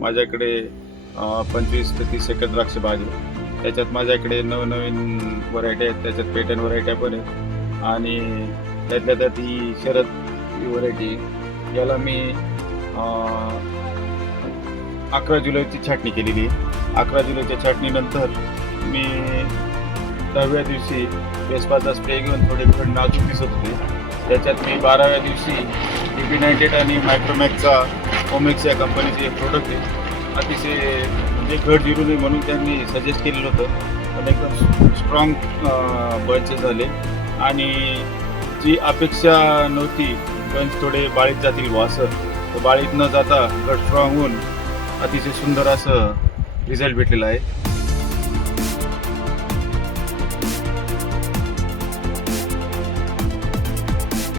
माझ्याकडे 25 ते 30 एकर द्राक्ष बाग आहे. त्याच्यात माझ्याकडे नवनवीन व्हरायटी आहेत, त्याच्यात पेटर्न व्हरायट्या पण आहेत आणि त्यातल्या त्यात ही शरद ही व्हरायटी. याला मी 11 जुलैची छाटणी केलेली आहे. 11 जुलैच्या छाटणीनंतर मी 10व्या दिवशी वेस्पाचा स्प्रे घेऊन थोडे नाजूक दिसत होते. त्याच्यात मी 12व्या दिवशी DP98 आणि मायक्रोमॅक्सचा ओमेक्स या कंपनीचे एक प्रोडक्ट आहे. अतिशय म्हणजे घट जिरू नये म्हणून त्यांनी सजेस्ट केलेलं होतं, पण एकदम स्ट्रॉंग बंच झाले आणि जी अपेक्षा नव्हती बंच थोडे बाळीत जातील असं, तर बाळीत न जाता घट स्ट्रॉंग होऊन अतिशय सुंदर असं रिझल्ट भेटलेला आहे.